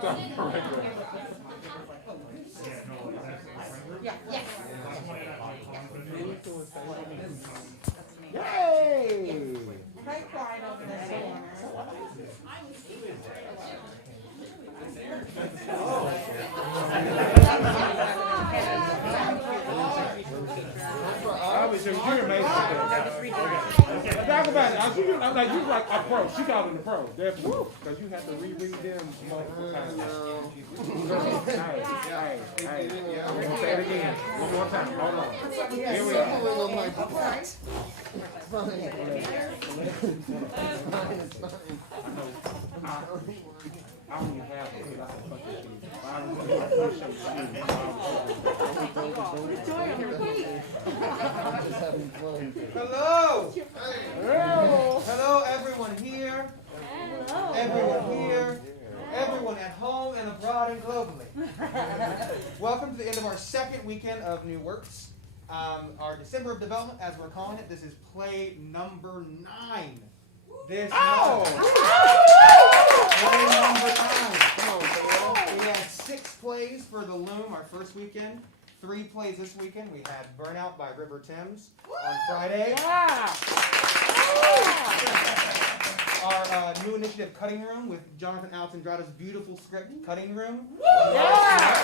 Yeah. Yes. Yay! Hey, quiet over there. You're amazing. Talk about it. I'm like, you like a pro. She called in the pro. Definitely. Because you have to reread them multiple times. Hey. I'm going to say it again. One more time. Hold on. Here we go. I don't even have it. Hello! Hello, everyone here. Hello. Everyone here. Everyone at home and abroad and globally. Welcome to the end of our second weekend of New Works. Our December of Development, as we're calling it. This is play number 9. This month. Play number 9. Come on, we had 6 plays for the Loom our first weekend. 3 plays this weekend. We had Burnout by River Thames on Friday. Yeah. Our new initiative, Cutting Room, with Jonathan Alexandrada's beautiful script, Cutting Room. Yeah.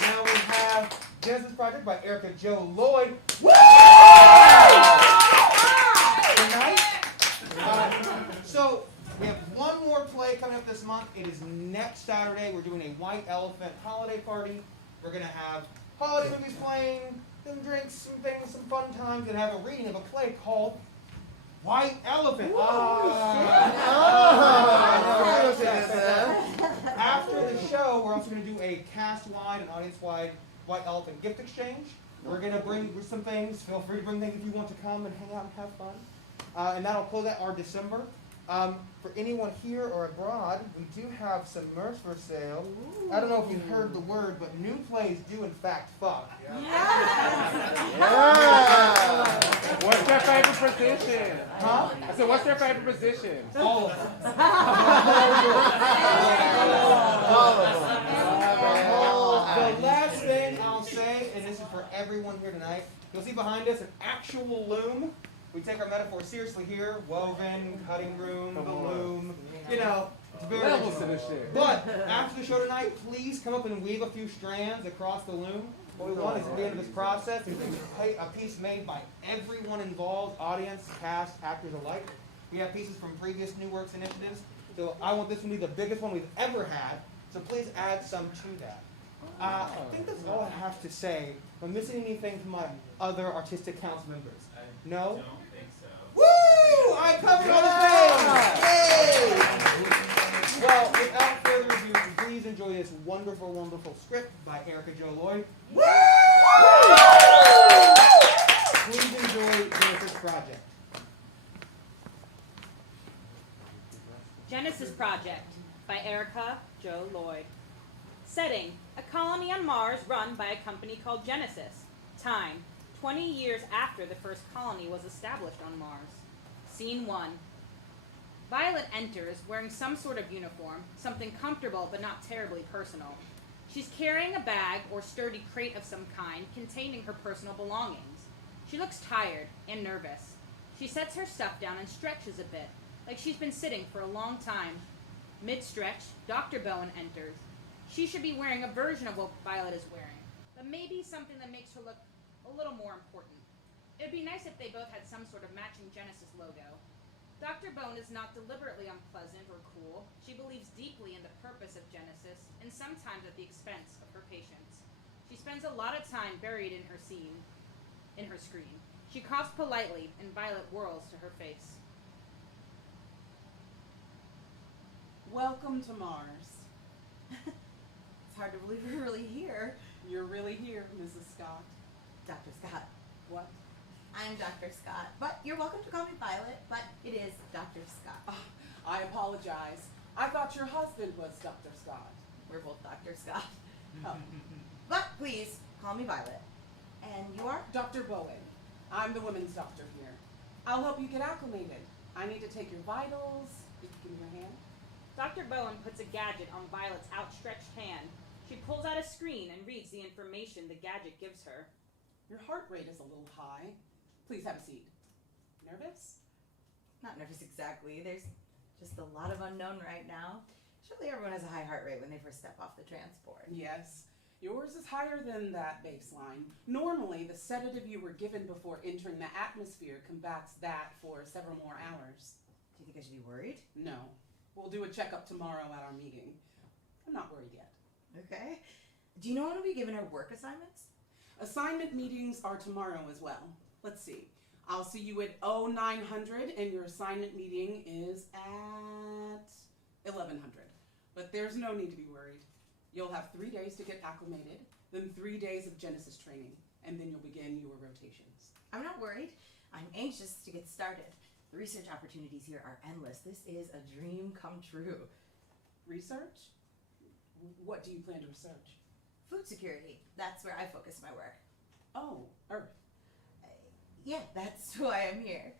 Now we have Genesis Project by Erica Jo Lloyd. Tonight. So we have one more play coming up this month. It is next Saturday. We're doing a White Elephant holiday party. We're going to have holiday movies playing, some drinks, some things, some fun times, and have a reading of a play called White Elephant. After the show, we're also going to do a cast-wide and audience-wide White Elephant gift exchange. We're going to bring some things. Feel free to bring things if you want to come and hang out and have fun. And that'll close out our December. For anyone here or abroad, we do have some merch for sale. I don't know if you've heard the word, but new plays do in fact fuck. Yeah. What's their favorite position? Huh? I said, what's their favorite position? All of them. The last thing I'll say, and this is for everyone here tonight, you'll see behind us an actual loom. We take our metaphor seriously here. Woven, cutting room, the loom. You know, it's very Levels to this shit. But after the show tonight, please come up and weave a few strands across the loom. What we want is at the end of this process is a piece made by everyone involved, audience, cast, actors alike. We have pieces from previous New Works initiatives. So I want this one to be the biggest one we've ever had. So please add some to that. I think that's all I have to say. Am I missing anything from my other artistic council members? No? I don't think so. Woo! I covered all the things! Yay! Well, without further ado, please enjoy this wonderful, wonderful script by Erica Jo Lloyd. Woo! Please enjoy Genesis Project. Genesis Project by Erica Jo Lloyd. Setting: a colony on Mars run by a company called Genesis. Time: 20 years after the first colony was established on Mars. Scene 1. Violet enters wearing some sort of uniform, something comfortable but not terribly personal. She's carrying a bag or sturdy crate of some kind containing her personal belongings. She looks tired and nervous. She sets her stuff down and stretches a bit, like she's been sitting for a long time. Mid-stretch, Dr. Bowen enters. She should be wearing a version of what Violet is wearing, but maybe something that makes her look a little more important. It'd be nice if they both had some sort of matching Genesis logo. Dr. Bone is not deliberately unpleasant or cool. She believes deeply in the purpose of Genesis, and sometimes at the expense of her patients. She spends a lot of time buried in her screen. She coughs politely, and Violet whirls to her face. Welcome to Mars. It's hard to believe you're really here. You're really here, Mrs. Scott. Dr. Scott. What? I'm Dr. Scott, but you're welcome to call me Violet, but it is Dr. Scott. Oh, I apologize. I thought your husband was Dr. Scott. We're both Dr. Scott. Oh. But please, call me Violet. And you are? Dr. Bowen. I'm the women's doctor here. I'll help you get acclimated. I need to take your vitals. If you give me your hand. Dr. Bowen puts a gadget on Violet's outstretched hand. She pulls out a screen and reads the information the gadget gives her. Your heart rate is a little high. Please have a seat. Nervous? Not nervous exactly. There's just a lot of unknown right now. Surely everyone has a high heart rate when they first step off the transport. Yes. Yours is higher than that baseline. Normally, the sedative you were given before entering the atmosphere combats that for several more hours. Do you think I should be worried? No. We'll do a checkup tomorrow at our meeting. I'm not worried yet. Okay. Do you know when we'll be given our work assignments? Assignment meetings are tomorrow as well. Let's see. I'll see you at 0900 and your assignment meeting is at 1100. But there's no need to be worried. You'll have 3 days to get acclimated, then 3 days of Genesis training, and then you'll begin your rotations. I'm not worried. I'm anxious to get started. The research opportunities here are endless. This is a dream come true. Research? What do you plan to research? Food security. That's where I focus my work. Oh, Earth. Yeah, that's why I'm here.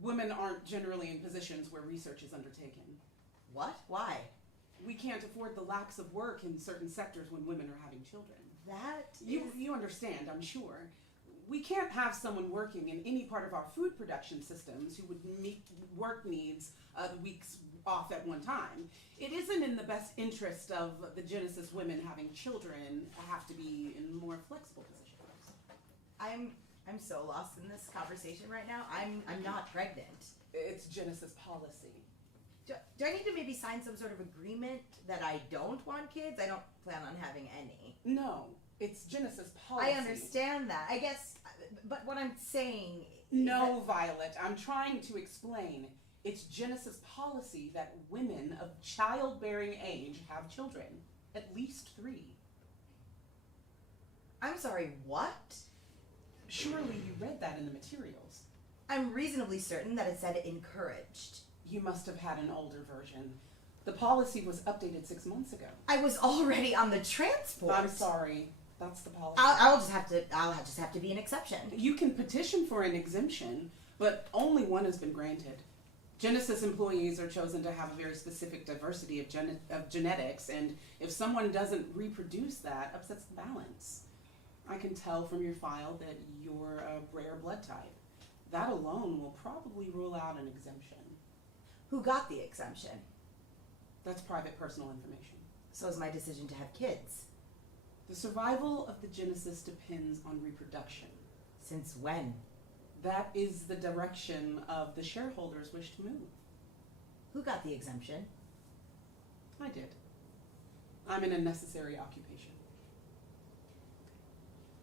Women aren't generally in positions where research is undertaken. What? Why? We can't afford the lapse of work in certain sectors when women are having children. That You understand, I'm sure. We can't have someone working in any part of our food production systems who would meet work needs the weeks off at one time. It isn't in the best interest of the Genesis women having children have to be in more flexible positions. I'm so lost in this conversation right now. I'm not pregnant. It's Genesis policy. Do I need to maybe sign some sort of agreement that I don't want kids? I don't plan on having any. No, it's Genesis policy. I understand that. I guess, but what I'm saying... No, Violet, I'm trying to explain. It's Genesis policy that women of childbearing age have children. At least 3. I'm sorry, what? Surely you read that in the materials. I'm reasonably certain that it said encouraged. You must have had an older version. The policy was updated 6 months ago. I was already on the transport. I'm sorry. That's the policy. I'll just have to be an exception. You can petition for an exemption, but only one has been granted. Genesis employees are chosen to have a very specific diversity of genetics, and if someone doesn't reproduce that, upsets the balance. I can tell from your file that you're a rare blood type. That alone will probably rule out an exemption. Who got the exemption? That's private personal information. So is my decision to have kids. The survival of the Genesis depends on reproduction. Since when? That is the direction of the shareholders wish to move. Who got the exemption? I did. I'm in a necessary occupation.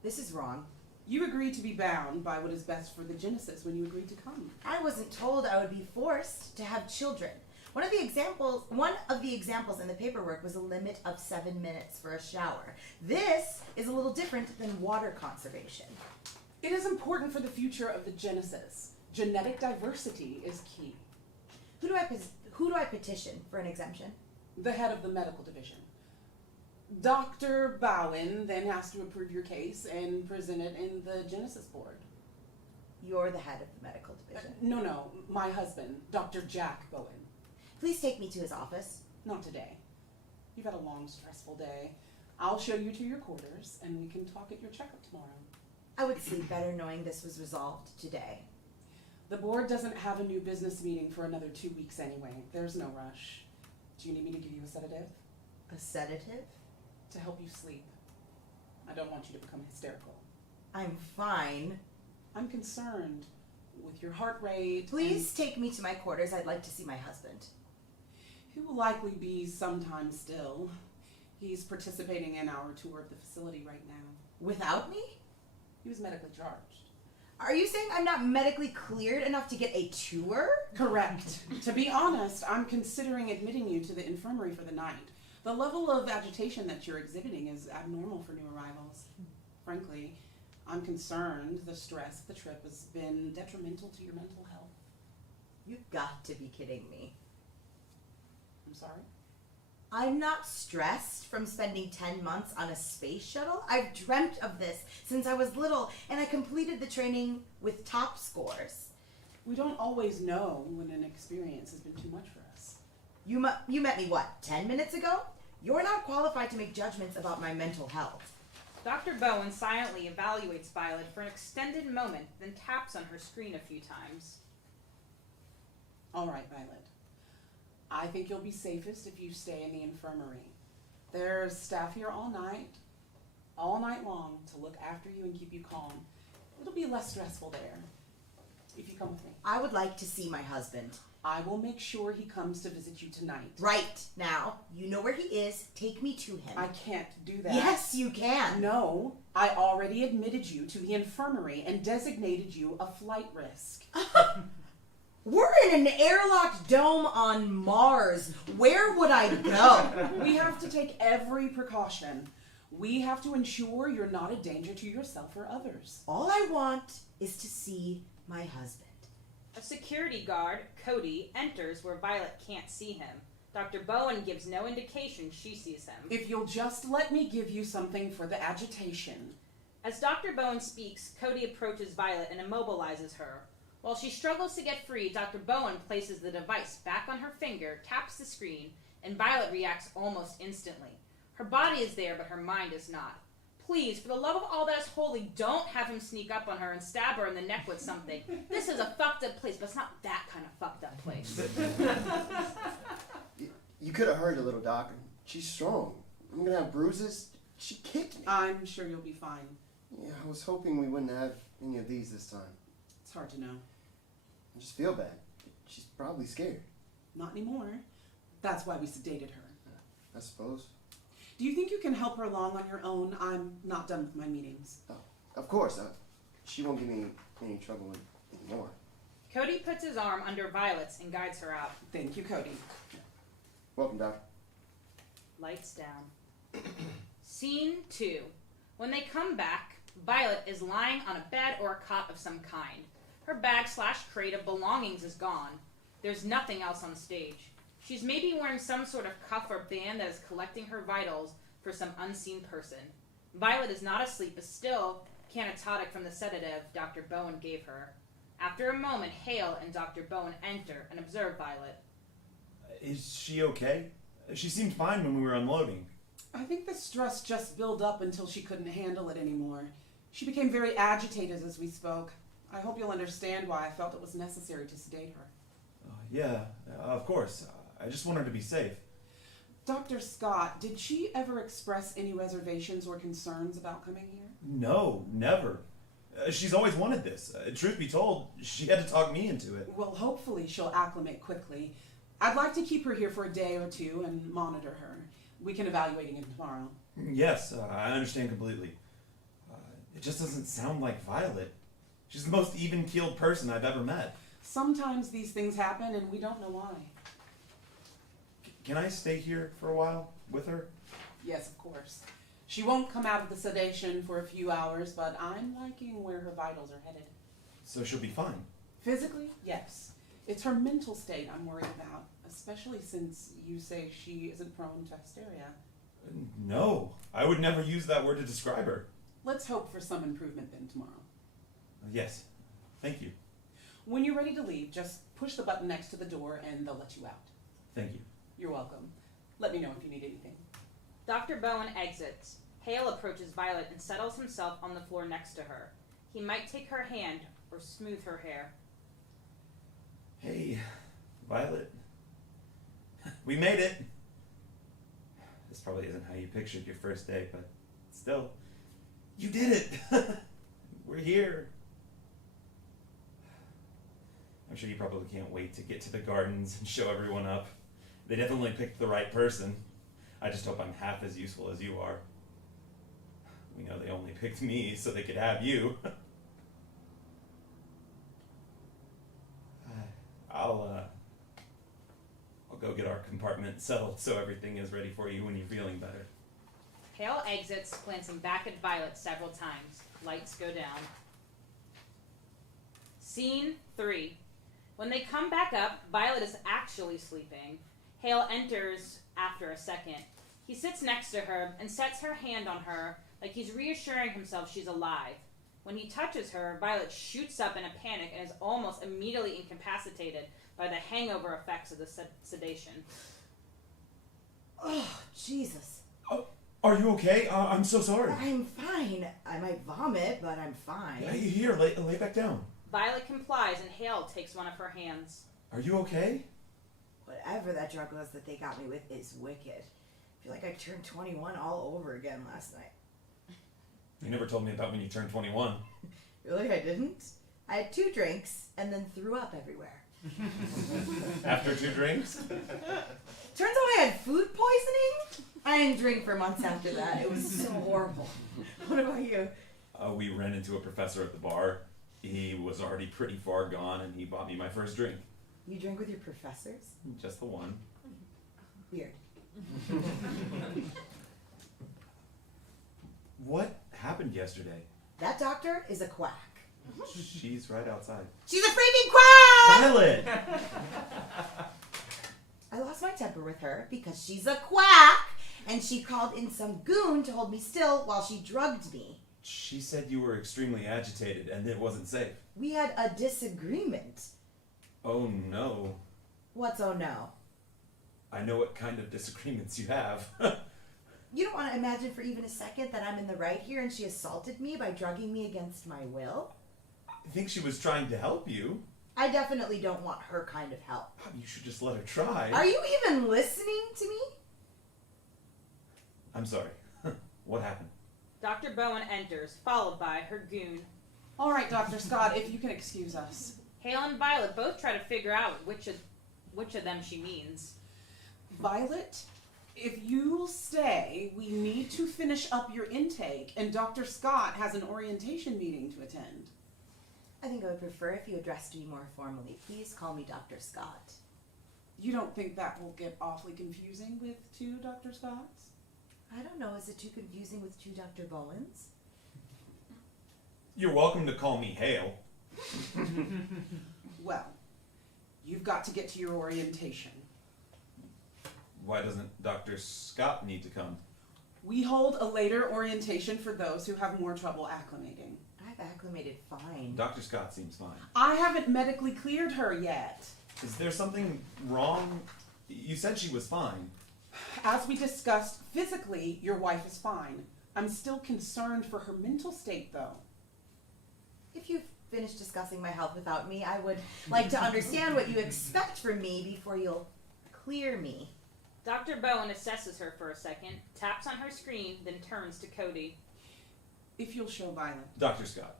This is wrong. You agreed to be bound by what is best for the Genesis when you agreed to come. I wasn't told I would be forced to have children. One of the examples in the paperwork was a limit of 7 minutes for a shower. This is a little different than water conservation. It is important for the future of the Genesis. Genetic diversity is key. Who do I petition for an exemption? The head of the medical division. Dr. Bowen then has to approve your case and present it in the Genesis board. You're the head of the medical division. No, my husband, Dr. Jack Bowen. Please take me to his office. Not today. You've had a long, stressful day. I'll show you to your quarters, and we can talk at your checkup tomorrow. I would sleep better knowing this was resolved today. The board doesn't have a new business meeting for another 2 weeks anyway. There's no rush. Do you need me to give you a sedative? A sedative? To help you sleep. I don't want you to become hysterical. I'm fine. I'm concerned with your heart rate. Please take me to my quarters. I'd like to see my husband. He will likely be sometime still. He's participating in our tour of the facility right now. Without me? He was medically charged. Are you saying I'm not medically cleared enough to get a tour? Correct. To be honest, I'm considering admitting you to the infirmary for the night. The level of agitation that you're exhibiting is abnormal for new arrivals. Frankly, I'm concerned the stress of the trip has been detrimental to your mental health. You've got to be kidding me. I'm sorry? I'm not stressed from spending 10 months on a space shuttle. I've dreamt of this since I was little, and I completed the training with top scores. We don't always know when an experience has been too much for us. You met me, what, 10 minutes ago? You're not qualified to make judgments about my mental health. Dr. Bowen silently evaluates Violet for an extended moment, then taps on her screen a few times. All right, Violet. I think you'll be safest if you stay in the infirmary. There's staff here all night long, to look after you and keep you calm. It'll be less stressful there, if you come with me. I would like to see my husband. I will make sure he comes to visit you tonight. Right now, you know where he is. Take me to him. I can't do that. Yes, you can. No, I already admitted you to the infirmary and designated you a flight risk. We're in an airlocked dome on Mars. Where would I go? We have to take every precaution. We have to ensure you're not a danger to yourself or others. All I want is to see my husband. A security guard, Cody, enters where Violet can't see him. Dr. Bowen gives no indication she sees him. If you'll just let me give you something for the agitation. As Dr. Bowen speaks, Cody approaches Violet and immobilizes her. While she struggles to get free, Dr. Bowen places the device back on her finger, taps the screen, and Violet reacts almost instantly. Her body is there, but her mind is not. Please, for the love of all that is holy, don't have him sneak up on her and stab her in the neck with something. This is a fucked up place, but it's not that kind of fucked up place. You could have heard her, little doc. She's strong. I'm gonna have bruises. She kicked me. I'm sure you'll be fine. Yeah, I was hoping we wouldn't have any of these this time. It's hard to know. I just feel bad. She's probably scared. Not anymore. That's why we sedated her. I suppose. Do you think you can help her along on your own? I'm not done with my meetings. Oh, of course. She won't give me any trouble anymore. Cody puts his arm under Violet's and guides her out. Thank you, Cody. Welcome, Doc. Lights down. Scene 2. When they come back, Violet is lying on a bed or a cot of some kind. Her bag/crate of belongings is gone. There's nothing else on stage. She's maybe wearing some sort of cuff or band that is collecting her vitals for some unseen person. Violet is not asleep, but still canatotic from the sedative Dr. Bowen gave her. After a moment, Hale and Dr. Bowen enter and observe Violet. Is she okay? She seemed fine when we were unloading. I think the stress just built up until she couldn't handle it anymore. She became very agitated as we spoke. I hope you'll understand why I felt it was necessary to sedate her. Yeah, of course. I just want her to be safe. Dr. Scott, did she ever express any reservations or concerns about coming here? No, never. She's always wanted this. Truth be told, she had to talk me into it. Well, hopefully she'll acclimate quickly. I'd like to keep her here for a day or two and monitor her. We can evaluate again tomorrow. Yes, I understand completely. It just doesn't sound like Violet. She's the most even-keeled person I've ever met. Sometimes these things happen and we don't know why. Can I stay here for a while with her? Yes, of course. She won't come out of the sedation for a few hours, but I'm liking where her vitals are headed. So she'll be fine. Physically, yes. It's her mental state I'm worried about, especially since you say she isn't prone to hysteria. No, I would never use that word to describe her. Let's hope for some improvement then tomorrow. Yes, thank you. When you're ready to leave, just push the button next to the door and they'll let you out. Thank you. You're welcome. Let me know if you need anything. Dr. Bowen exits. Hale approaches Violet and settles himself on the floor next to her. He might take her hand or smooth her hair. Hey, Violet. We made it. This probably isn't how you pictured your first day, but still, you did it. We're here. I'm sure you probably can't wait to get to the gardens and show everyone up. They definitely picked the right person. I just hope I'm half as useful as you are. We know they only picked me so they could have you. I'll go get our compartment settled so everything is ready for you when you're feeling better. Hale exits, glancing back at Violet several times. Lights go down. Scene 3. When they come back up, Violet is actually sleeping. Hale enters after a second. He sits next to her and sets her hand on her like he's reassuring himself she's alive. When he touches her, Violet shoots up in a panic and is almost immediately incapacitated by the hangover effects of the sedation. Oh, Jesus. Are you okay? I'm so sorry. I'm fine. I might vomit, but I'm fine. Yeah, here, lay back down. Violet complies and Hale takes one of her hands. Are you okay? Whatever that drug was that they got me with is wicked. I feel like I turned 21 all over again last night. You never told me about when you turned 21. Really, I didn't? I had 2 drinks and then threw up everywhere. After 2 drinks? Turns out I had food poisoning. I didn't drink for months after that. It was so horrible. What about you? We ran into a professor at the bar. He was already pretty far gone, and he bought me my first drink. You drink with your professors? Just the one. Weird. What happened yesterday? That doctor is a quack. She's right outside. She's a freaking quack! Violet! I lost my temper with her because she's a quack, and she called in some goon to hold me still while she drugged me. She said you were extremely agitated and it wasn't safe. We had a disagreement. Oh no. What's oh no? I know what kind of disagreements you have. You don't want to imagine for even a second that I'm in the right here and she assaulted me by drugging me against my will? I think she was trying to help you. I definitely don't want her kind of help. You should just let her try. Are you even listening to me? I'm sorry. What happened? Dr. Bowen enters, followed by her goon. All right, Dr. Scott, if you can excuse us. Hale and Violet both try to figure out which of them she means. Violet, if you'll stay, we need to finish up your intake, and Dr. Scott has an orientation meeting to attend. I think I would prefer if you addressed me more formally. Please call me Dr. Scott. You don't think that will get awfully confusing with 2 Dr. Scotts? I don't know, is it too confusing with 2 Dr. Bowens? You're welcome to call me Hale. Well, you've got to get to your orientation. Why doesn't Dr. Scott need to come? We hold a later orientation for those who have more trouble acclimating. I've acclimated fine. Dr. Scott seems fine. I haven't medically cleared her yet. Is there something wrong? You said she was fine. As we discussed, physically, your wife is fine. I'm still concerned for her mental state, though. If you've finished discussing my health without me, I would like to understand what you expect from me before you'll clear me. Dr. Bowen assesses her for a second, taps on her screen, then turns to Cody. If you'll show Violet. Dr. Scott.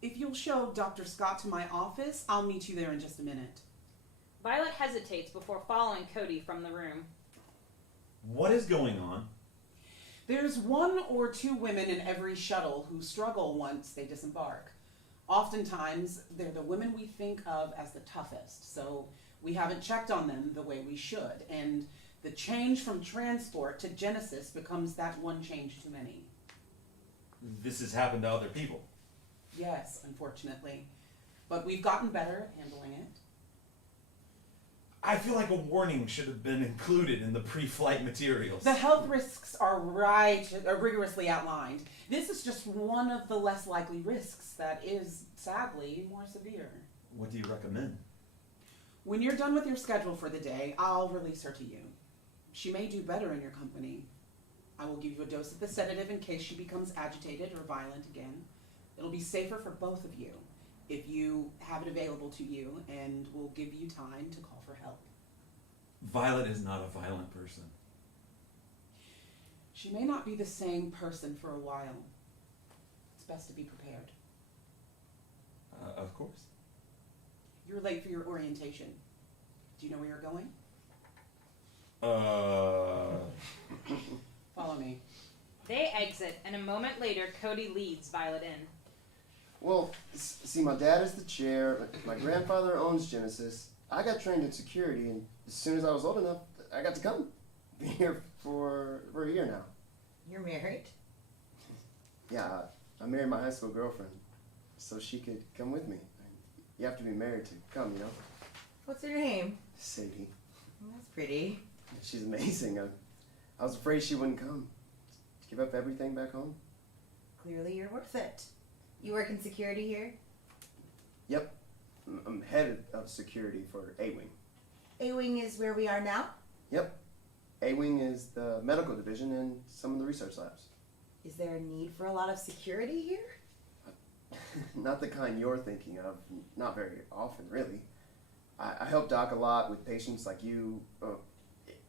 If you'll show Dr. Scott to my office, I'll meet you there in just a minute. Violet hesitates before following Cody from the room. What is going on? There's 1 or 2 women in every shuttle who struggle once they disembark. Oftentimes, they're the women we think of as the toughest, so we haven't checked on them the way we should, and the change from transport to Genesis becomes that one change too many. This has happened to other people. Yes, unfortunately. But we've gotten better at handling it. I feel like a warning should have been included in the pre-flight materials. The health risks are rigorously outlined. This is just one of the less likely risks that is, sadly, more severe. What do you recommend? When you're done with your schedule for the day, I'll release her to you. She may do better in your company. I will give you a dose of the sedative in case she becomes agitated or violent again. It'll be safer for both of you if you have it available to you, and we'll give you time to call for help. Violet is not a violent person. She may not be the same person for a while. It's best to be prepared. Of course. You're late for your orientation. Do you know where you're going? Follow me. They exit, and a moment later, Cody leads Violet in. Well, see, my dad is the chair. My grandfather owns Genesis. I got trained in security, and as soon as I was old enough, I got to come. Been here for a year now. You're married? Yeah, I married my high school girlfriend so she could come with me. You have to be married to come, you know? What's her name? Sadie. That's pretty. She's amazing. I was afraid she wouldn't come. Give up everything back home. Clearly you're worth it. You work in security here? Yep. I'm head of security for A-Wing. A-Wing is where we are now? Yep. A-Wing is the medical division and some of the research labs. Is there a need for a lot of security here? Not the kind you're thinking of. Not very often, really. I help Doc a lot with patients like you.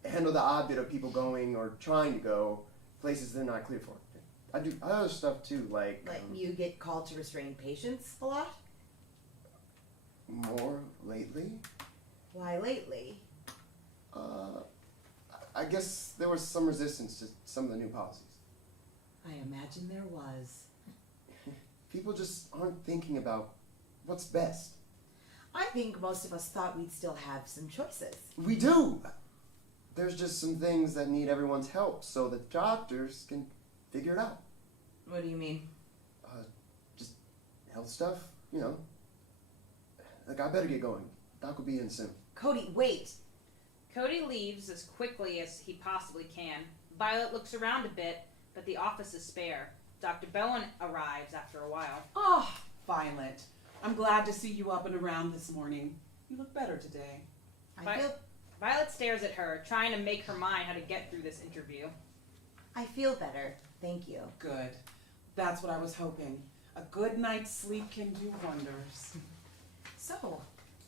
Handle the odd bit of people going or trying to go places they're not clear for. I do other stuff too, like... Like you get called to restrain patients a lot? More lately? Why lately? I guess there was some resistance to some of the new policies. I imagine there was. People just aren't thinking about what's best. I think most of us thought we'd still have some choices. We do! There's just some things that need everyone's help so the doctors can figure it out. What do you mean? Just health stuff, you know. Like, I better get going. Doc will be in soon. Cody, wait! Cody leaves as quickly as he possibly can. Violet looks around a bit, but the office is spare. Dr. Bowen arrives after a while. Oh, Violet. I'm glad to see you up and around this morning. You look better today. Violet stares at her, trying to make her mind how to get through this interview. I feel better. Thank you. Good. That's what I was hoping. A good night's sleep can do wonders. So,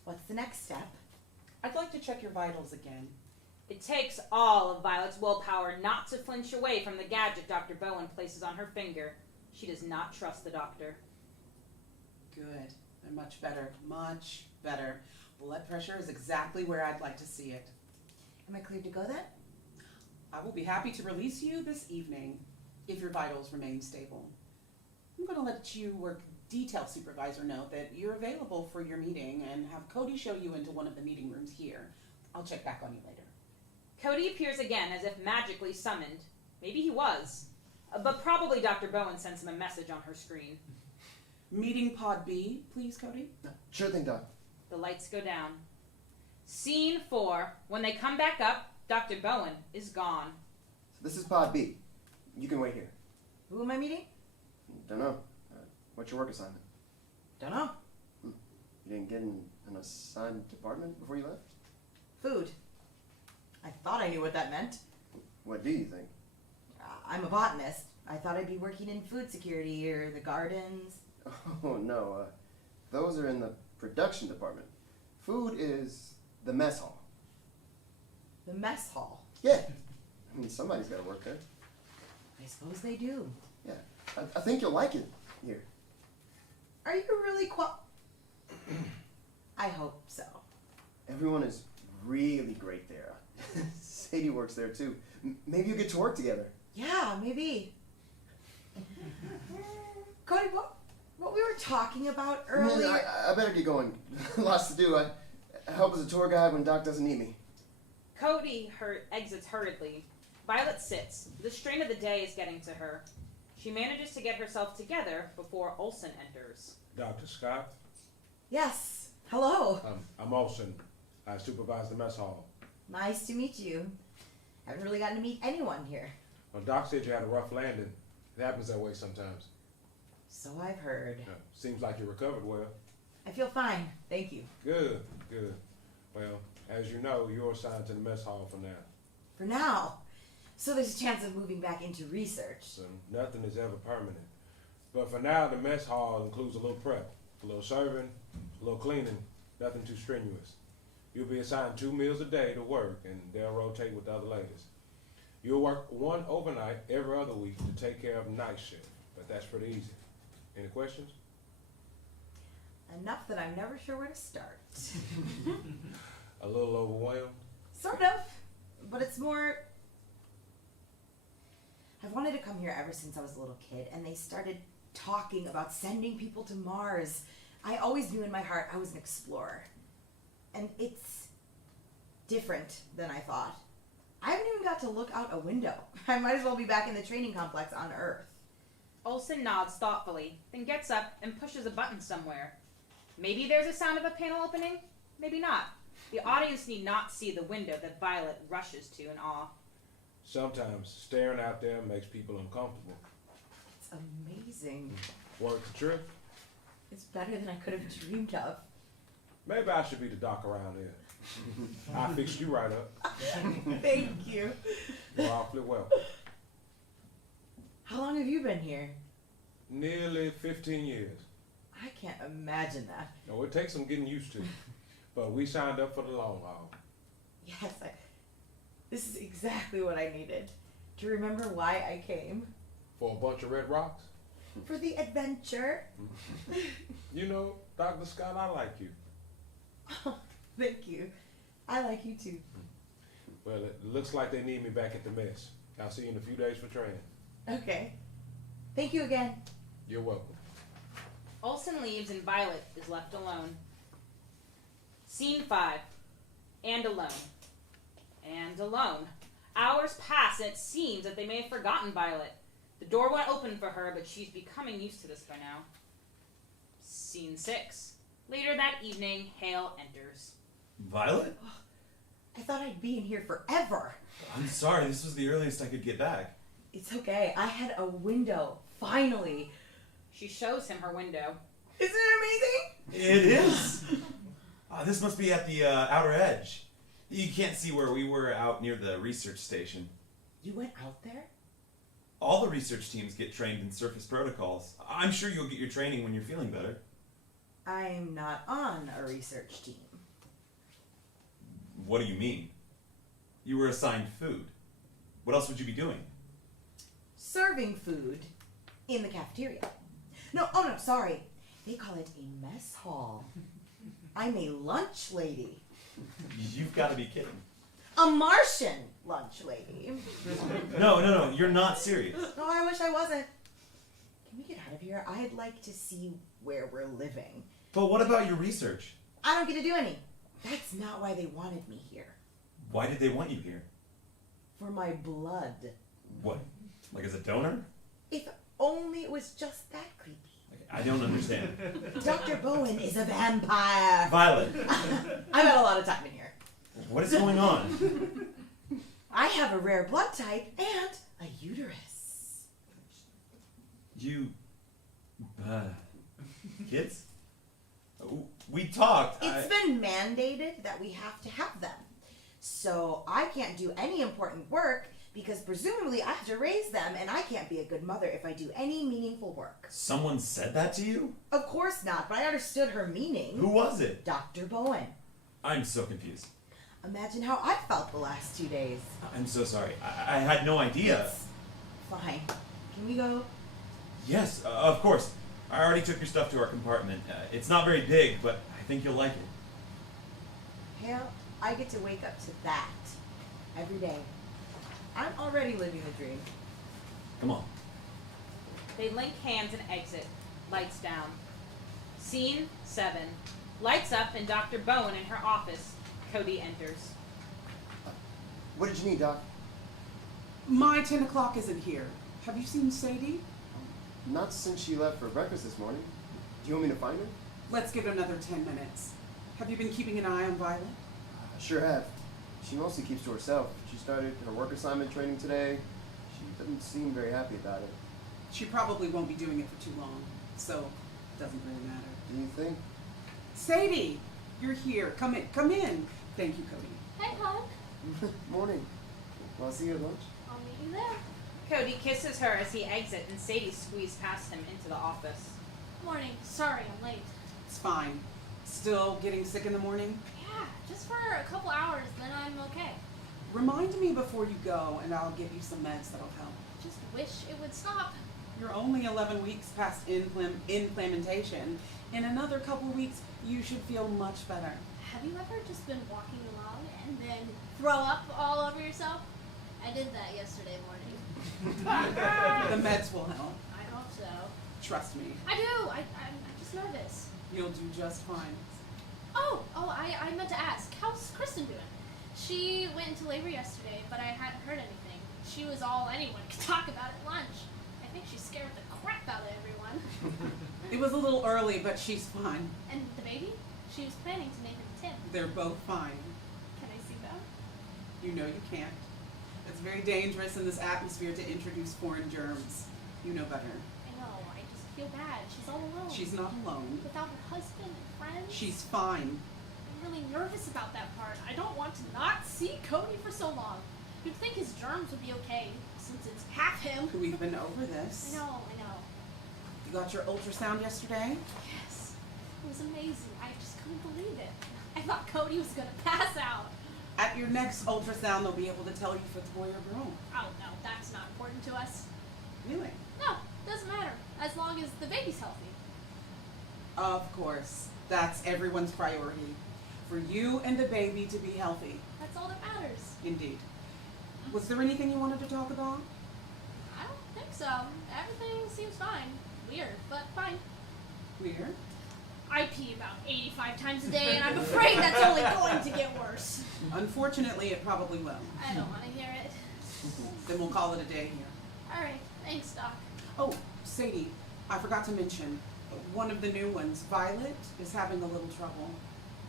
what's the next step? I'd like to check your vitals again. It takes all of Violet's willpower not to flinch away from the gadget Dr. Bowen places on her finger. She does not trust the doctor. Good. They're much better. Much better. Blood pressure is exactly where I'd like to see it. Am I cleared to go then? I will be happy to release you this evening if your vitals remain stable. I'm going to let your detail supervisor know that you're available for your meeting and have Cody show you into one of the meeting rooms here. I'll check back on you later. Cody appears again as if magically summoned. Maybe he was. But probably Dr. Bowen sends him a message on her screen. Meeting pod B, please, Cody. Sure thing, Doc. The lights go down. Scene 4. When they come back up, Dr. Bowen is gone. So this is pod B. You can wait here. Who am I meeting? Don't know. What's your work assignment? Don't know. You didn't get an assigned department before you left? Food. I thought I knew what that meant. What do you think? I'm a botanist. I thought I'd be working in food security or the gardens. Oh, no. Those are in the production department. Food is the mess hall. The mess hall. Yeah. I mean, somebody's got to work there. I suppose they do. Yeah. I think you'll like it here. Are you really I hope so. Everyone is really great there. Sadie works there, too. Maybe you get to work together. Yeah, maybe. Cody, what we were talking about earlier... I better get going. Lots to do. I help as a tour guide when Doc doesn't need me. Cody exits hurriedly. Violet sits. The strain of the day is getting to her. She manages to get herself together before Olson enters. Dr. Scott? Yes. Hello. I'm Olson. I supervise the mess hall. Nice to meet you. Haven't really gotten to meet anyone here. Well, Doc said you had a rough landing. It happens that way sometimes. So I've heard. Seems like you recovered well. I feel fine. Thank you. Good. Well, as you know, you're assigned to the mess hall for now. For now. So there's a chance of moving back into research. So nothing is ever permanent. But for now, the mess hall includes a little prep, a little serving, a little cleaning, nothing too strenuous. You'll be assigned 2 meals a day to work, and they'll rotate with the other ladies. You'll work 1 overnight every other week to take care of night shift, but that's pretty easy. Any questions? Enough that I'm never sure where to start. A little overwhelmed? Sort of. But it's more... I've wanted to come here ever since I was a little kid, and they started talking about sending people to Mars. I always knew in my heart I was an explorer. And it's different than I thought. I haven't even got to look out a window. I might as well be back in the training complex on Earth. Olson nods thoughtfully, then gets up and pushes a button somewhere. Maybe there's a sound of a panel opening, maybe not. The audience need not see the window that Violet rushes to in awe. Sometimes staring out there makes people uncomfortable. It's amazing. Worth the trip? It's better than I could have dreamed of. Maybe I should be the doc around here. I fixed you right up. Thank you. You're awfully welcome. How long have you been here? Nearly 15 years. I can't imagine that. No, it takes some getting used to. But we signed up for the long haul. Yes, this is exactly what I needed. To remember why I came. For a bunch of red rocks. For the adventure. You know, Dr. Scott, I like you. Oh, thank you. I like you too. Well, it looks like they need me back at the mess. I'll see you in a few days for training. Okay. Thank you again. You're welcome. Olson leaves and Violet is left alone. Scene 5. And alone. And alone. Hours pass and it seems that they may have forgotten Violet. The door won't open for her, but she's becoming used to this by now. Scene 6. Later that evening, Hale enters. Violet? I thought I'd be in here forever. I'm sorry, this was the earliest I could get back. It's okay. I had a window. Finally. She shows him her window. Isn't it amazing? It is! This must be at the outer edge. You can't see where we were out near the research station. You went out there? All the research teams get trained in surface protocols. I'm sure you'll get your training when you're feeling better. I'm not on a research team. What do you mean? You were assigned food. What else would you be doing? Serving food in the cafeteria. No, oh no, sorry. They call it a mess hall. I'm a lunch lady. You've got to be kidding. A Martian lunch lady. No, you're not serious. No, I wish I wasn't. Can we get out of here? I'd like to see where we're living. But what about your research? I don't get to do any. That's not why they wanted me here. Why did they want you here? For my blood. What? Like as a donor? If only it was just that creepy. I don't understand. Dr. Bowen is a vampire. Violet, I've had a lot of time in here. what is going on? I have a rare blood type and a uterus. You... kids? We talked. It's been mandated that we have to have them. So I can't do any important work because presumably I have to raise them and I can't be a good mother if I do any meaningful work. Someone said that to you? Of course not, but I understood her meaning. Who was it? Dr. Bowen. I'm so confused. Imagine how I felt the last 2 days. I'm so sorry. I had no idea. It's fine. Can we go? Yes, of course. I already took your stuff to our compartment. It's not very big, but I think you'll like it. Hale, I get to wake up to that every day. I'm already living the dream. Come on. They link hands and exit. Lights down. Scene 7. Lights up and Dr. Bowen in her office. Cody enters. What did you need, Doc? My 10 o'clock isn't here. Have you seen Sadie? Not since she left for breakfast this morning. Do you want me to find her? Let's give it another 10 minutes. Have you been keeping an eye on Violet? I sure have. She mostly keeps to herself. She started her work assignment training today. She doesn't seem very happy about it. She probably won't be doing it for too long, so it doesn't really matter. Do you think? Sadie, you're here. Come in. Come in. Thank you, Cody. Hey, Hug. Morning. Well, I'll see you at lunch. I'll meet you there. Cody kisses her as he exits and Sadie squeezes past him into the office. Morning. Sorry, I'm late. It's fine. Still getting sick in the morning? Yeah, just for a couple hours, then I'm okay. Remind me before you go, and I'll give you some meds that'll help. Just wish it would stop. You're only 11 weeks past implementation. In another couple weeks, you should feel much better. Have you ever just been walking along and then throw up all over yourself? I did that yesterday morning. The meds will help. I hope so. Trust me. I do. I'm just nervous. You'll do just fine. I meant to ask. How's Kristen doing? She went into labor yesterday, but I hadn't heard anything. She was all anyone could talk about at lunch. I think she scared the crap out of everyone. It was a little early, but she's fine. And the baby? She was planning to name him Tim. They're both fine. Can I see them? You know you can't. It's very dangerous in this atmosphere to introduce foreign germs. You know better. I know. I just feel bad. She's all alone. She's not alone. Without her husband and friends. She's fine. really nervous about that part. I don't want to not see Cody for so long. You'd think his germs would be okay, since it's half him. We've been over this. I know. You got your ultrasound yesterday? Yes. It was amazing. I just couldn't believe it. I thought Cody was gonna pass out. At your next ultrasound, they'll be able to tell you if it's boy or girl. Oh no, that's not important to us. Really? No, doesn't matter. As long as the baby's healthy. Of course. That's everyone's priority. For you and the baby to be healthy. That's all that matters. Indeed. Was there anything you wanted to talk about? I don't think so. Everything seems fine. Weird, but fine. Weird. I pee about 85 times a day, and I'm afraid that's only going to get worse. Unfortunately, it probably will. I don't want to hear it. Then we'll call it a day here. Alright, thanks, Doc. Oh, Sadie, I forgot to mention, one of the new ones, Violet, is having a little trouble.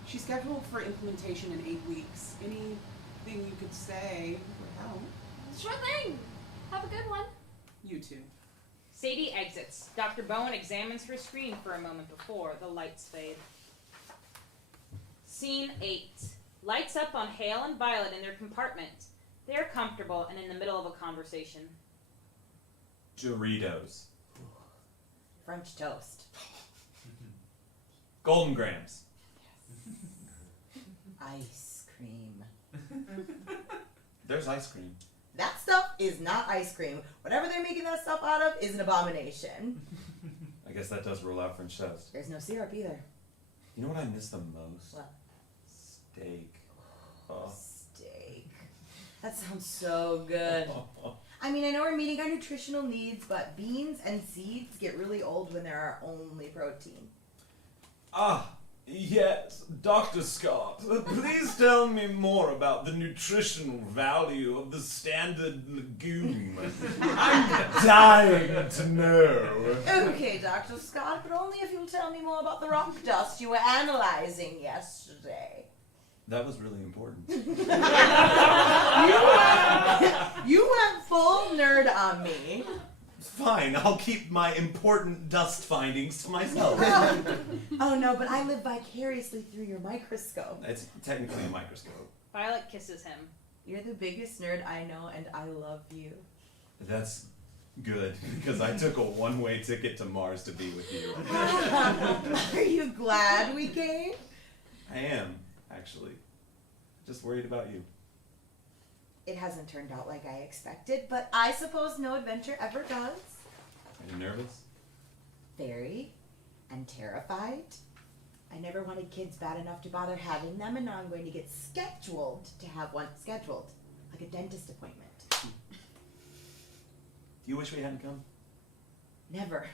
She's scheduled for implementation in 8 weeks. Anything you could say would help. Sure thing. Have a good one. You too. Sadie exits. Dr. Bowen examines her screen for a moment before the lights fade. Scene 8. Lights up on Hale and Violet in their compartment. They are comfortable and in the middle of a conversation. Doritos. French toast. Golden Grams. Ice cream. There's ice cream. That stuff is not ice cream. Whatever they're making that stuff out of is an abomination. I guess that does rule out French toast. There's no syrup either. You know what I miss the most? What? Steak. Oh. Steak. That sounds so good. I mean, I know we're meeting our nutritional needs, but beans and seeds get really old when they're our only protein. Ah, yes, Dr. Scott. Please tell me more about the nutritional value of the standard legume. I'm dying to know. Okay, Dr. Scott, but only if you'll tell me more about the rock dust you were analyzing yesterday. That was really important. You went full nerd on me. Fine, I'll keep my important dust findings to myself. Oh no, but I live vicariously through your microscope. It's technically a microscope. Violet kisses him. You're the biggest nerd I know, and I love you. That's good, because I took a one-way ticket to Mars to be with you. Are you glad we came? I am, actually. Just worried about you. It hasn't turned out like I expected, but I suppose no adventure ever does. Are you nervous? Very. And terrified. I never wanted kids bad enough to bother having them, and now I'm going to get scheduled to have one scheduled. Like a dentist appointment. Do you wish we hadn't come? Never.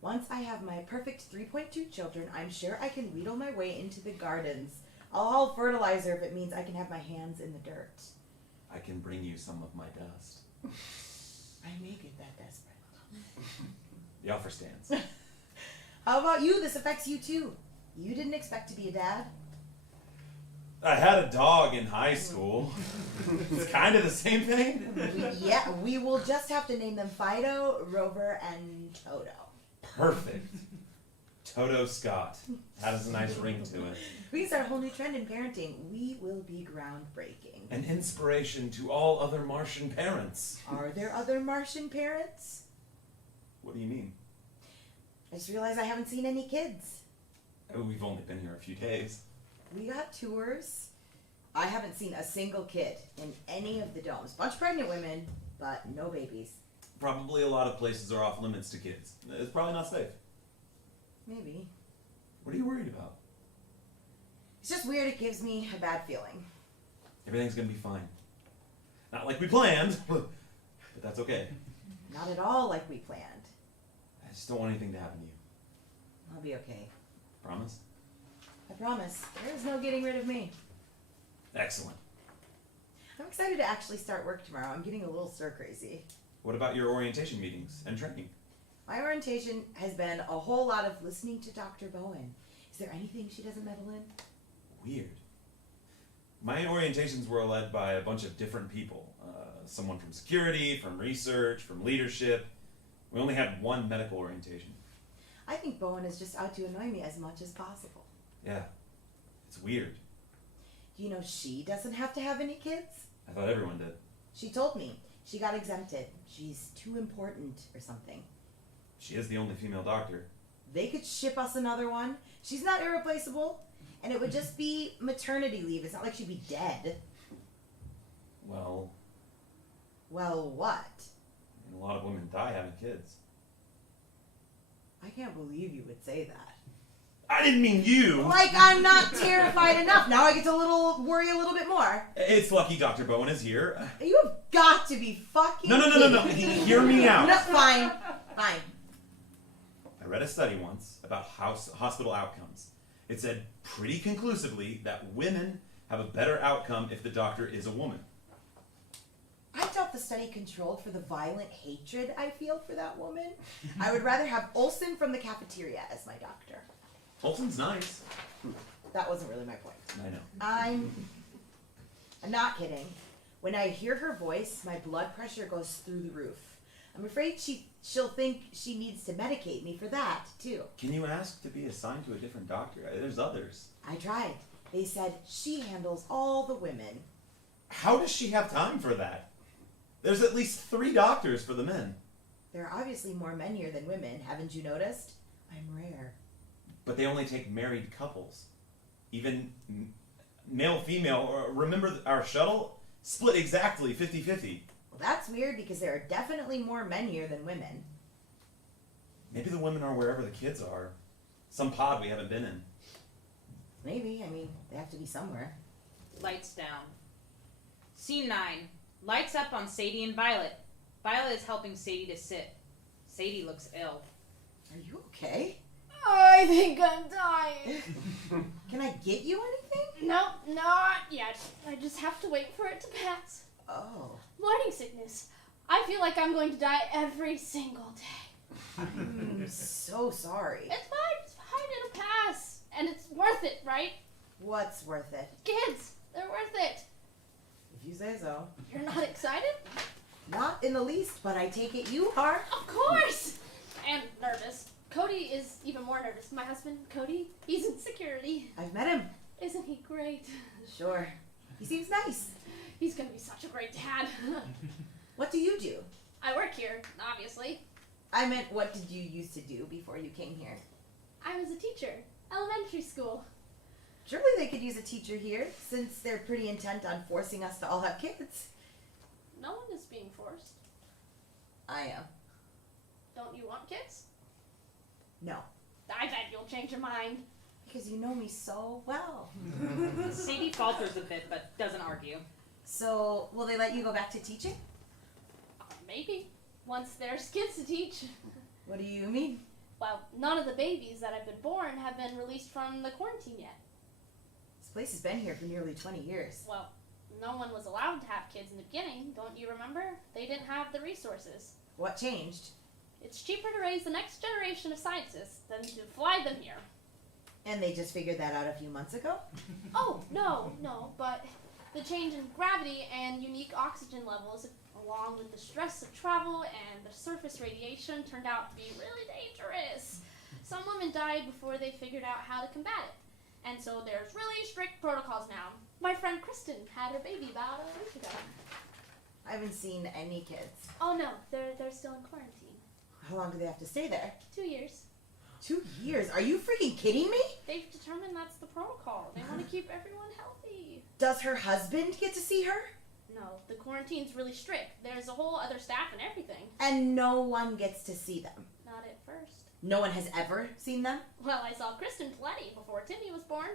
Once I have my perfect 3.2 children, I'm sure I can wheedle my way into the gardens. I'll haul fertilizer if it means I can have my hands in the dirt. I can bring you some of my dust. I may get that desperate. The offer stands. How about you? This affects you too. You didn't expect to be a dad. I had a dog in high school. It's kind of the same thing. We will just have to name them Fido, Rover, and Toto. Perfect. Toto Scott. Has a nice ring to it. We can start a whole new trend in parenting. We will be groundbreaking. An inspiration to all other Martian parents. Are there other Martian parents? What do you mean? I just realized I haven't seen any kids. Oh, we've only been here a few days. We got tours. I haven't seen a single kid in any of the domes. Bunch of pregnant women, but no babies. Probably a lot of places are off limits to kids. It's probably not safe. Maybe. What are you worried about? It's just weird. It gives me a bad feeling. Everything's gonna be fine. Not like we planned, but that's okay. Not at all like we planned. I just don't want anything to happen to you. I'll be okay. Promise? I promise. There's no getting rid of me. Excellent. I'm excited to actually start work tomorrow. I'm getting a little stir-crazy. What about your orientation meetings and training? My orientation has been a whole lot of listening to Dr. Bowen. Is there anything she doesn't meddle in? Weird. My orientations were led by a bunch of different people. Someone from security, from research, from leadership. We only had one medical orientation. I think Bowen is just out to annoy me as much as possible. Yeah. It's weird. You know, she doesn't have to have any kids. I thought everyone did. She told me. She got exempted. She's too important or something. She is the only female doctor. They could ship us another one. She's not irreplaceable. And it would just be maternity leave. It's not like she'd be dead. Well, Well, what? a lot of women die having kids. I can't believe you would say that. I didn't mean you! Like I'm not terrified enough. Now I get to worry a little bit more. It's lucky Dr. Bowen is here. You have got to be fucking No. kidding me. Hear me out. No, fine. Fine. I read a study once about hospital outcomes. It said pretty conclusively that women have a better outcome if the doctor is a woman. I doubt the study controlled for the violent hatred I feel for that woman. I would rather have Olson from the cafeteria as my doctor. Olson's nice. That wasn't really my point. I know. I'm not kidding. When I hear her voice, my blood pressure goes through the roof. I'm afraid she'll think she needs to medicate me for that, too. Can you ask to be assigned to a different doctor? There's others. I tried. They said she handles all the women. How does she have time for that? There's at least 3 doctors for the men. There are obviously more men here than women, haven't you noticed? I'm rare. But they only take married couples. Even male-female. Remember our shuttle? Split exactly 50-50. Well, that's weird because there are definitely more men here than women. Maybe the women are wherever the kids are. Some pod we haven't been in. Maybe. I mean, they have to be somewhere. Lights down. Scene 9. Lights up on Sadie and Violet. Violet is helping Sadie to sit. Sadie looks ill. Are you okay? I think I'm dying. Can I get you anything? Nope, not yet. I just have to wait for it to pass. Oh. Morning sickness. I feel like I'm going to die every single day. I'm so sorry. It's fine, it'll pass. And it's worth it, right? What's worth it? Kids, they're worth it. If you say so. You're not excited? Not in the least, but I take it you are. Of course! And nervous. Cody is even more nervous. My husband, Cody, he's in security. I've met him. Isn't he great? Sure. He seems nice. He's gonna be such a great dad. What do you do? I work here, obviously. I meant, what did you used to do before you came here? I was a teacher. Elementary school. Surely they could use a teacher here, since they're pretty intent on forcing us to all have kids. No one is being forced. I am. Don't you want kids? No. I bet you'll change your mind. Because you know me so well. Sadie falters a bit, but doesn't argue. So, will they let you go back to teaching? Maybe. Once there's kids to teach. What do you mean? Well, none of the babies that have been born have been released from the quarantine yet. This place has been here for nearly 20 years. Well, no one was allowed to have kids in the beginning, don't you remember? They didn't have the resources. What changed? It's cheaper to raise the next generation of scientists than to fly them here. And they just figured that out a few months ago? Oh, no, but the change in gravity and unique oxygen levels, along with the stress of travel and the surface radiation, turned out to be really dangerous. Some women died before they figured out how to combat it. And so there's really strict protocols now. My friend Kristen had her baby about a week ago. I haven't seen any kids. Oh no, they're still in quarantine. How long do they have to stay there? 2 years. 2 years? Are you freaking kidding me? They've determined that's the protocol. They want to keep everyone healthy. Does her husband get to see her? No, the quarantine's really strict. There's a whole other staff and everything. And no one gets to see them? Not at first. No one has ever seen them? Well, I saw Kristen plenty before Timmy was born.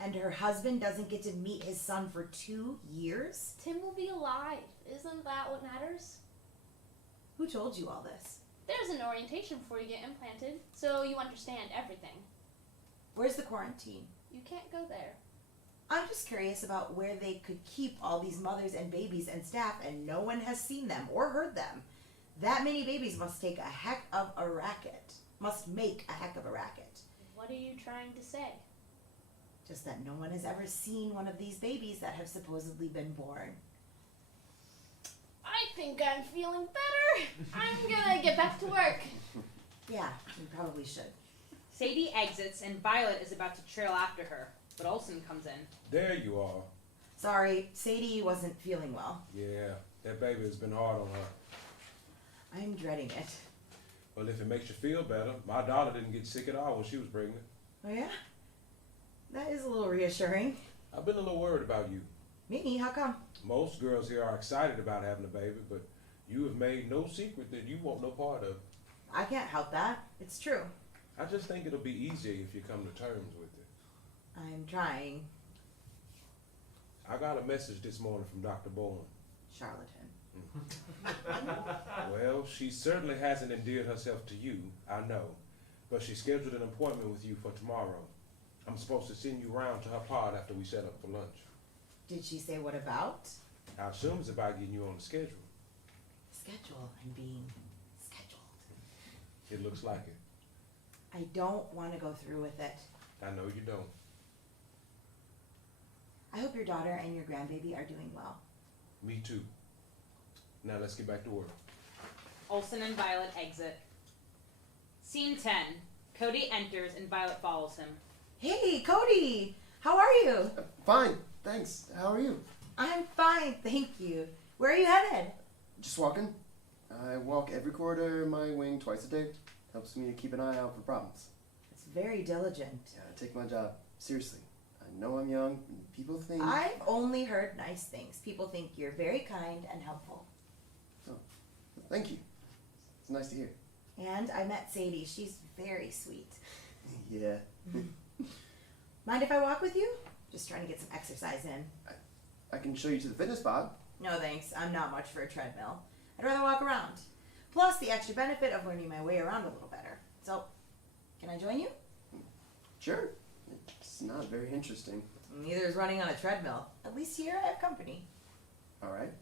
And her husband doesn't get to meet his son for 2 years? Tim will be alive. Isn't that what matters? Who told you all this? There's an orientation before you get implanted, so you understand everything. Where's the quarantine? You can't go there. I'm just curious about where they could keep all these mothers and babies and staff, and no one has seen them or heard them. That many babies must take a heck of a racket. Must make a heck of a racket. What are you trying to say? Just that no one has ever seen one of these babies that have supposedly been born. I think I'm feeling better. I'm gonna get back to work. Yeah, you probably should. Sadie exits and Violet is about to trail after her. but Olson comes in. There you are. Sorry, Sadie wasn't feeling well. Yeah, that baby has been hard on her. I'm dreading it. Well, if it makes you feel better, my daughter didn't get sick at all when she was pregnant. Oh yeah? That is a little reassuring. I've been a little worried about you. Me? How come? Most girls here are excited about having a baby, but you have made no secret that you want no part of it. I can't help that. It's true. I just think it'll be easier if you come to terms with it. I'm trying. I got a message this morning from Dr. Bowen. Charlatan. Well, she certainly hasn't endeared herself to you, I know, but she scheduled an appointment with you for tomorrow. I'm supposed to send you around to her pod after we set up for lunch. Did she say what about? I assume it's about getting you on the schedule. Schedule and being scheduled. It looks like it. I don't want to go through with it. I know you don't. I hope your daughter and your grandbaby are doing well. Me too. Now let's get back to work. Olson and Violet exit. Scene 10. Cody enters and Violet follows him. Hey, Cody! How are you? Fine, thanks. How are you? I'm fine, thank you. Where are you headed? Just walking. I walk every corridor in my wing twice a day. Helps me to keep an eye out for problems. It's very diligent. Yeah, I take my job seriously. I know I'm young, and people think... I've only heard nice things. People think you're very kind and helpful. Thank you. It's nice to hear. And I met Sadie. She's very sweet. Yeah. Mind if I walk with you? Just trying to get some exercise in. I can show you to the fitness pod. No thanks. I'm not much for a treadmill. I'd rather walk around. Plus the extra benefit of learning my way around a little better. So, can I join you? Sure. It's not very interesting. Neither is running on a treadmill. At least here I have company. All right.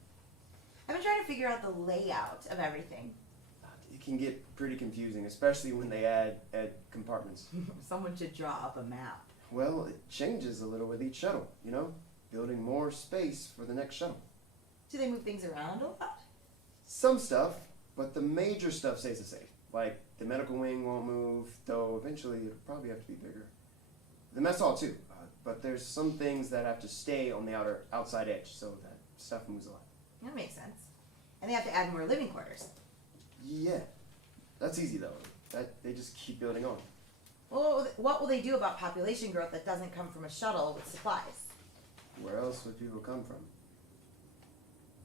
I've been trying to figure out the layout of everything. It can get pretty confusing, especially when they add compartments. Someone should draw up a map. Well, it changes a little with each shuttle, you know? Building more space for the next shuttle. Do they move things around a lot? Some stuff, but the major stuff stays the same. Like, the medical wing won't move, though eventually it'll probably have to be bigger. The mess hall, too. But there's some things that have to stay on the outside edge, so that stuff moves a lot. That makes sense. And they have to add more living quarters. Yeah. That's easy, though. They just keep building on. Well, what will they do about population growth that doesn't come from a shuttle with supplies? Where else would people come from?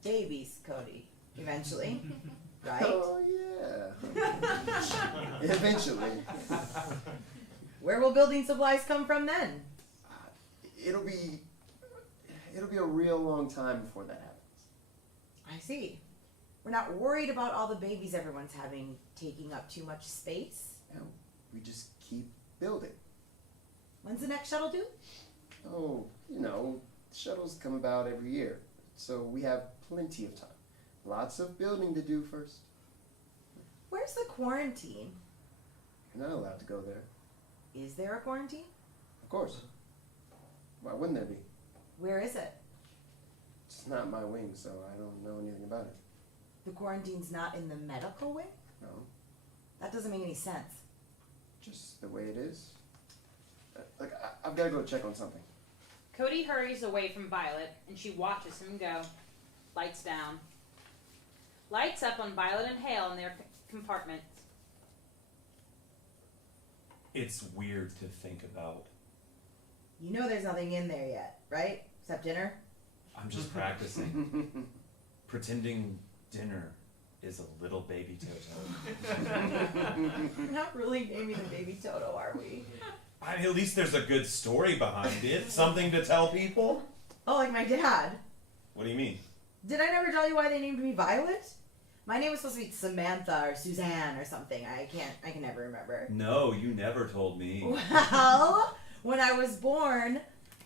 Babies, Cody. Eventually. Right? Oh, yeah. Eventually. Where will building supplies come from then? It'll be a real long time before that happens. I see. We're not worried about all the babies everyone's having taking up too much space. You know, we just keep building. When's the next shuttle due? Oh, you know, shuttles come about every year, so we have plenty of time. Lots of building to do first. Where's the quarantine? You're not allowed to go there. Is there a quarantine? Of course. Why wouldn't there be? Where is it? It's not my wing, so I don't know anything about it. The quarantine's not in the medical wing? No, That doesn't make any sense. just the way it is. Look, I've got to go check on something. Cody hurries away from Violet, and she watches him go. Lights down. Lights up on Violet and Hale in their compartments. It's weird to think about. You know there's nothing in there yet, right? Except dinner? I'm just practicing. Pretending dinner is a little baby Toto. We're not really naming the baby Toto, are we? I mean, at least there's a good story behind it. Something to tell people. Oh, like my dad. What do you mean? Did I never tell you why they named me Violet? My name was supposed to be Samantha or Suzanne or something. I can never remember. No, you never told me. Well, when I was born,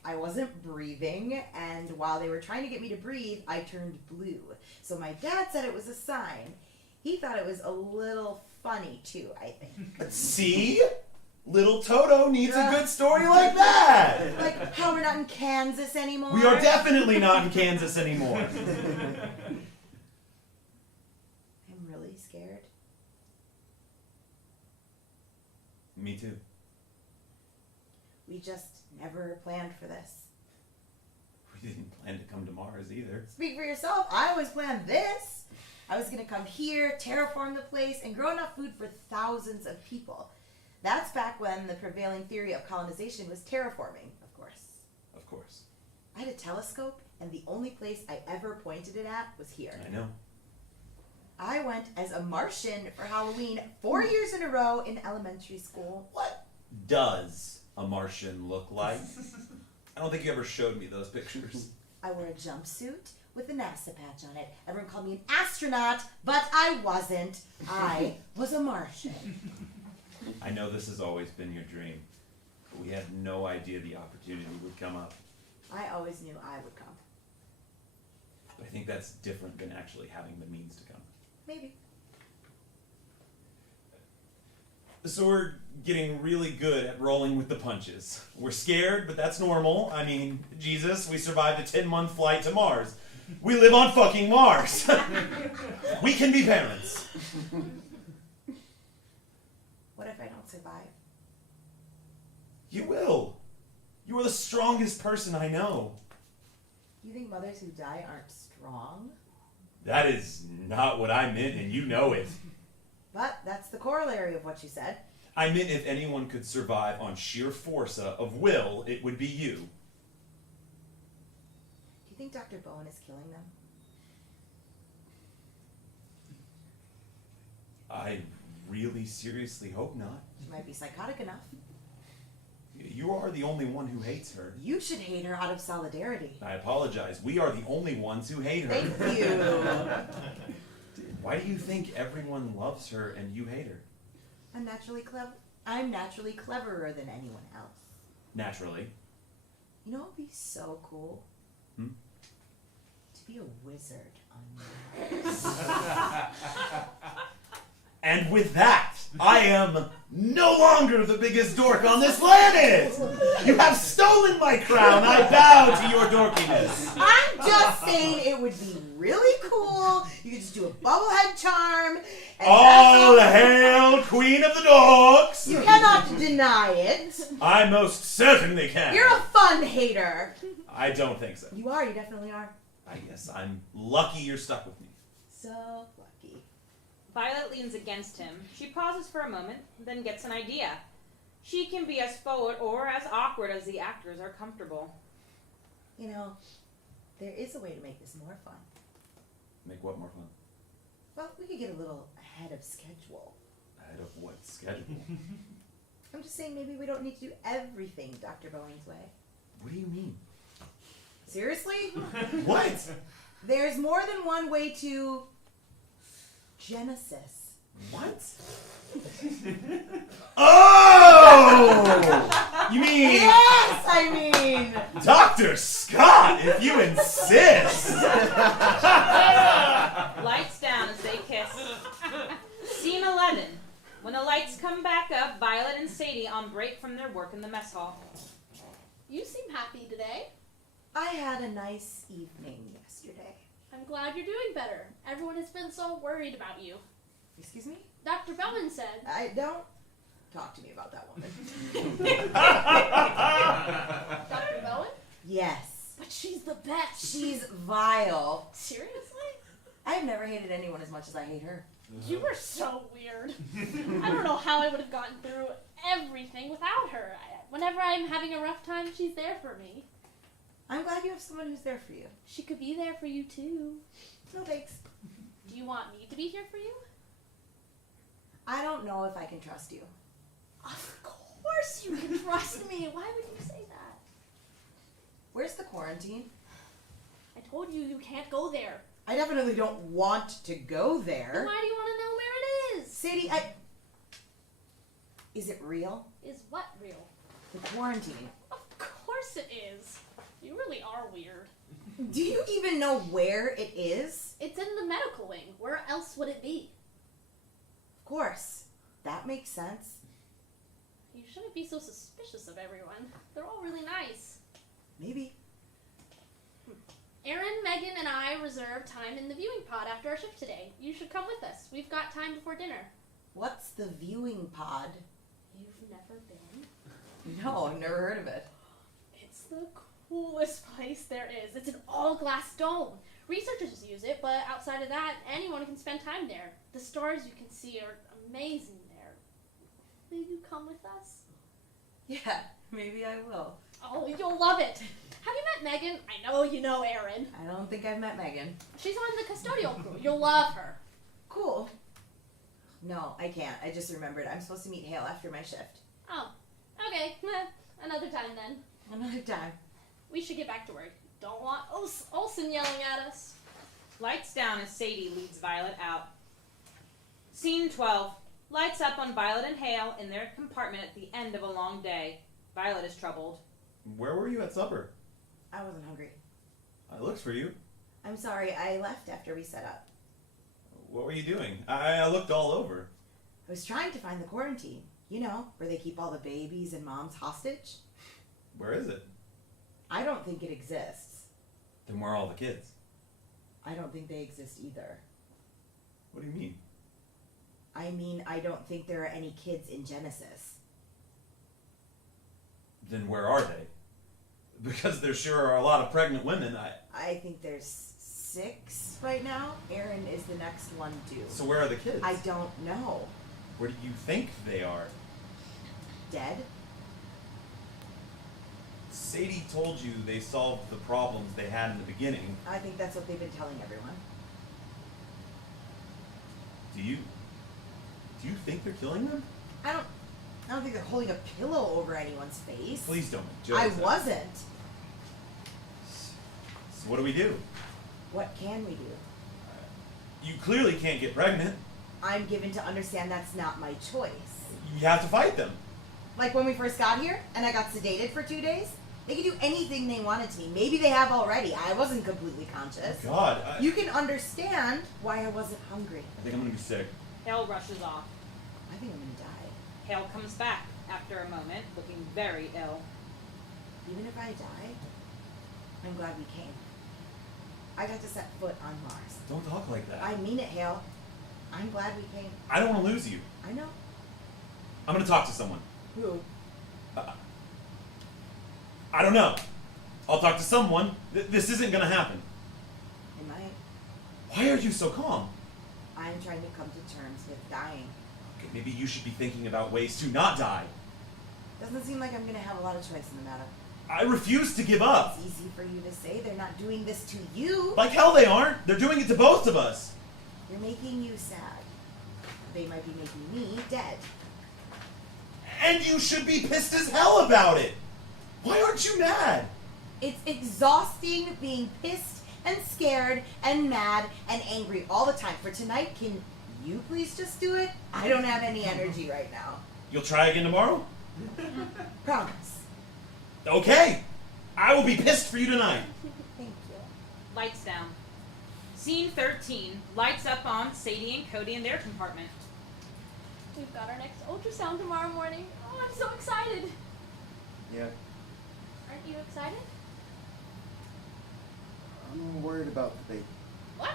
I wasn't breathing, and while they were trying to get me to breathe, I turned blue. So my dad said it was a sign. He thought it was a little funny too, I think. See? Little Toto needs a good story like that. Like how we're not in Kansas anymore. We are definitely not in Kansas anymore. I'm really scared. Me too. We just never planned for this. We didn't plan to come to Mars either. Speak for yourself. I always planned this. I was going to come here, terraform the place, and grow enough food for thousands of people. That's back when the prevailing theory of colonization was terraforming, of course. Of course. I had a telescope, and the only place I ever pointed it at was here. I know. I went as a Martian for Halloween 4 years in a row in elementary school. What does a Martian look like? I don't think you ever showed me those pictures. I wore a jumpsuit with a NASA patch on it. Everyone called me an astronaut, but I wasn't. I was a Martian. I know this has always been your dream, but we had no idea the opportunity would come up. I always knew I would come. But I think that's different than actually having the means to come. Maybe. So we're getting really good at rolling with the punches. We're scared, but that's normal. I mean, Jesus, we survived a 10-month flight to Mars. We live on fucking Mars. We can be parents. What if I don't survive? You will. You are the strongest person I know. You think mothers who die aren't strong? That is not what I meant, and you know it. But that's the corollary of what you said. I meant if anyone could survive on sheer force of will, it would be you. Do you think Dr. Bowen is killing them? I really seriously hope not. She might be psychotic enough. You are the only one who hates her. You should hate her out of solidarity. I apologize. We are the only ones who hate her. Thank you. Why do you think everyone loves her and you hate her? I'm naturally cleverer than anyone else. Naturally. You know what would be so cool? Hmm? To be a wizard on Mars. And with that, I am no longer the biggest dork on this planet! You have stolen my crown! I bow to your dorkiness! I'm just saying it would be really cool. You could just do a bubblehead charm. And All hail, Queen of the Dorks! You cannot deny it. I most certainly can. You're a fun hater. I don't think so. You are. You definitely are. I guess I'm lucky you're stuck with me. So lucky. Violet leans against him. She pauses for a moment, then gets an idea. She can be as forward or as awkward as the actors are comfortable. You know, there is a way to make this more fun. Make what more fun? Well, we could get a little ahead of schedule. Ahead of what schedule? I'm just saying maybe we don't need to do everything Dr. Bowen's way. What do you mean? Seriously? What? There's more than one way to Genesis. What? Oh! You mean Yes, I mean. Dr. Scott, if you insist. Lights down as they kiss. Scene 11. When the lights come back up, Violet and Sadie on break from their work in the mess hall. You seem happy today. I had a nice evening yesterday. I'm glad you're doing better. Everyone has been so worried about you. Excuse me? Dr. Bowen said. I don't talk to me about that woman. Dr. Bowen? Yes. But she's the best. She's vile. Seriously? I've never hated anyone as much as I hate her. You were so weird. I don't know how I would have gotten through everything without her. Whenever I'm having a rough time, she's there for me. I'm glad you have someone who's there for you. She could be there for you too. No thanks. Do you want me to be here for you? I don't know if I can trust you. Of course you can trust me. Why would you say that? Where's the quarantine? I told you you can't go there. I definitely don't want to go Then there. why do you want to know where it is? Sadie, is it real? Is what real? The quarantine. Of course it is. You really are weird. Do you even know where it is? It's in the medical wing. Where else would it be? Of course. That makes sense. You shouldn't be so suspicious of everyone. They're all really nice. Maybe. Erin, Megan, and I reserved time in the viewing pod after our shift today. You should come with us. We've got time before dinner. What's the viewing pod? You've never been? No, I've never heard of it. It's the coolest place there is. It's an all-glass dome. Researchers use it, but outside of that, anyone can spend time there. The stars you can see are amazing there. Will you come with us? Yeah, maybe I will. Oh, you'll love it. Have you met Megan? I know you know Erin. I don't think I've met Megan. She's on the custodial crew. You'll love her. Cool. No, I can't. I just remembered. I'm supposed to meet Hale after my shift. Oh, okay. Another time then. Another time. We should get back to work. Don't want Olsen yelling at us. Lights down as Sadie leads Violet out. Scene 12. Lights up on Violet and Hale in their compartment at the end of a long day. Violet is troubled. Where were you at supper? I wasn't hungry. I looked for you. I'm sorry, I left after we set up. What were you doing? I looked all over. I was trying to find the quarantine. You know, where they keep all the babies and moms hostage. Where is it? I don't think it exists. Then where are all the kids? I don't think they exist either. What do you mean? I mean, I don't think there are any kids in Genesis. Then where are they? Because there sure are a lot of pregnant women. I think there's 6 right now. Erin is the next one due. So where are the kids? I don't know. Where do you think they are? Dead? Sadie told you they solved the problems they had in the beginning. I think that's what they've been telling everyone. Do you think they're killing them? I don't think they're holding a pillow over anyone's face. Please don't. I wasn't. So what do we do? What can we do? You clearly can't get pregnant. I'm given to understand that's not my choice. You have to fight them. Like when we first got here and I got sedated for 2 days, they could do anything they wanted to me. Maybe they have already. I wasn't completely conscious. God, You can understand why I wasn't hungry. I think I'm gonna be sick. Hale rushes off. I think I'm gonna die. Hale comes back after a moment, looking very ill. Even if I die, I'm glad we came. I got to set foot on Mars. Don't talk like that. I mean it, Hale. I'm glad we came. I don't want to lose you. I know. I'm gonna talk to someone. Who? I don't know. I'll talk to someone. This isn't gonna happen. It might. Why are you so calm? I'm trying to come to terms with dying. Okay, maybe you should be thinking about ways to not die. Doesn't seem like I'm gonna have a lot of choice in the matter. I refuse to give up. It's easy for you to say. They're not doing this to you. Like hell they aren't. They're doing it to both of us. They're making you sad. They might be making me dead. And you should be pissed as hell about it. Why aren't you mad? It's exhausting being pissed and scared and mad and angry all the time. For tonight, can you please just do it? I don't have any energy right now. You'll try again tomorrow? Promise. Okay. I will be pissed for you tonight. Thank you. Lights down. Scene 13. Lights up on Sadie and Cody in their compartment. We've got our next ultrasound tomorrow morning. Oh, I'm so excited. Yeah, Aren't you excited? I'm worried about the baby. What?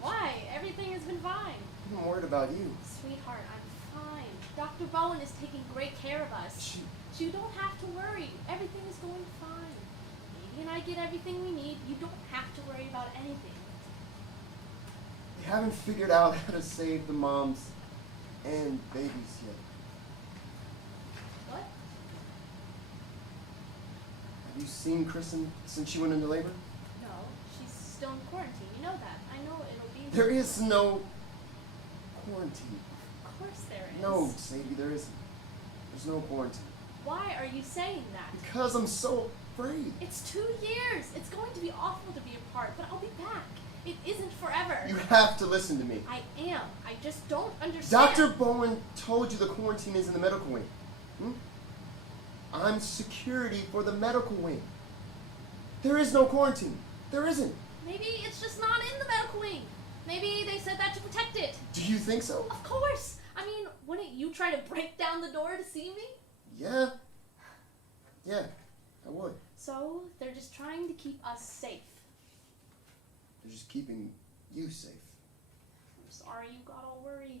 Why? Everything has been fine. I'm worried about you. Sweetheart, I'm fine. Dr. Bowen is taking great care of us. You don't have to worry. Everything is going fine. Baby and I get everything we need. You don't have to worry about anything. They haven't figured out how to save the moms and babies yet. What? Have you seen Kristen since she went into labor? No, she's still in quarantine. You know that. I know it'll be... There is no quarantine. Of course there is. No, Sadie, there isn't. There's no quarantine. Why are you saying that? Because I'm so afraid. It's 2 years. It's going to be awful to be apart, but I'll be back. It isn't forever. You have to listen to me. I am. I just don't understand. Dr. Bowen told you the quarantine is in the medical wing. I'm security for the medical wing. There is no quarantine. There isn't. Maybe it's just not in the medical wing. Maybe they said that to protect it. Do you think so? Of course. I mean, wouldn't you try to break down the door to see me? Yeah. Yeah, I would. So they're just trying to keep us safe. They're just keeping you safe. I'm sorry you got all worried.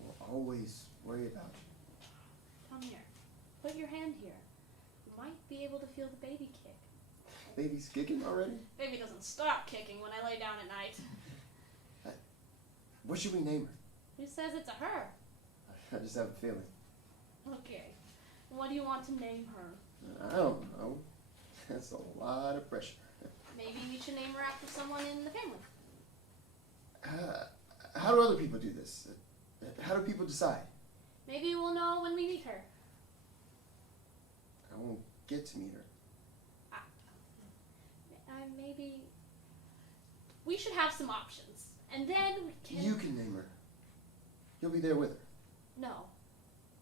I'll always worry about you. Come here. put your hand here. You might be able to feel the baby kick. Baby's kicking already? Baby doesn't stop kicking when I lay down at night. What should we name her? Who says it's a her? I just have a feeling. Okay. What do you want to name her? I don't know. That's a lot of pressure. Maybe we should name her after someone in the family. How do other people do this? How do people decide? Maybe we'll know when we meet her. I won't get to meet her. Maybe we should have some options, and then we can. You can name her. You'll be there with her. No,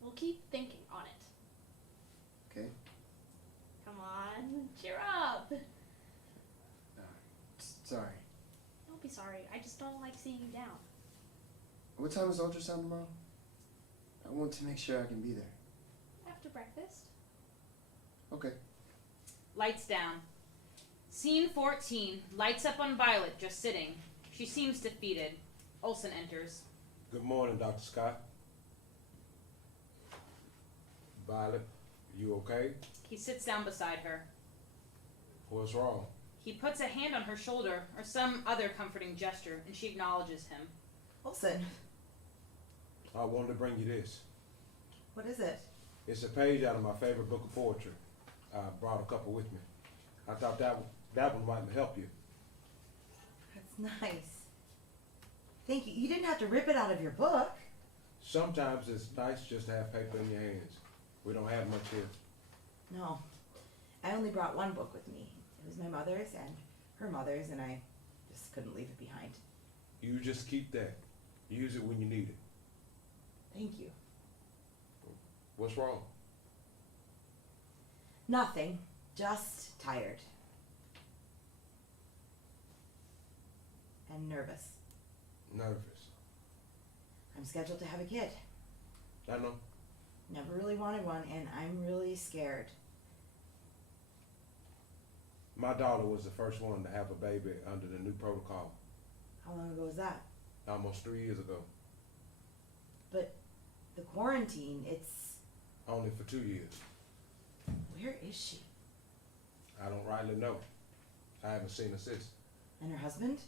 we'll keep thinking on it. Okay? Come on, cheer up. Sorry. Don't be sorry. I just don't like seeing you down. What time is ultrasound tomorrow? I want to make sure I can be there. After breakfast. Okay. Lights down. Scene 14. Lights up on Violet, just sitting. She seems defeated. Olson enters. Good morning, Dr. Scott. Violet, you okay? He sits down beside her. What's wrong? He puts a hand on her shoulder, or some other comforting gesture, and she acknowledges him. Olson, I wanted to bring you this. what is it? It's a page out of my favorite book of poetry. I brought a couple with me. I thought that one might help you. That's nice. Thank you. You didn't have to rip it out of your book. Sometimes it's nice just to have paper in your hands. We don't have much here. No, I only brought one book with me. It was my mother's and her mother's, and I just couldn't leave it behind. You just keep that. Use it when you need it. Thank you. What's wrong? Nothing. Just tired. And nervous. Nervous. I'm scheduled to have a kid. I know. Never really wanted one, and I'm really scared. My daughter was the first one to have a baby under the new protocol. How long ago was that? Almost 3 years ago. But the quarantine, it's... Only for 2 years. Where is she? I don't rightly know. I haven't seen her since. And her husband?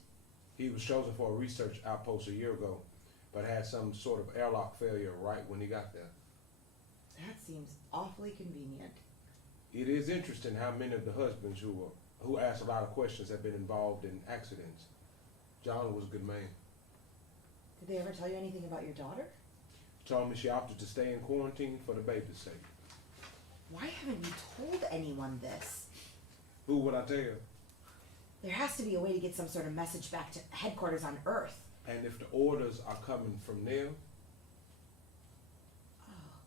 He was chosen for a research outpost a year ago, but had some sort of airlock failure right when he got there. That seems awfully convenient. It is interesting how many of the husbands who ask a lot of questions have been involved in accidents. John was a good man. Did they ever tell you anything about your daughter? Told me she opted to stay in quarantine for the baby's sake. Why haven't you told anyone this? Who would I tell? There has to be a way to get some sort of message back to headquarters on Earth. And if the orders are coming from them? Oh,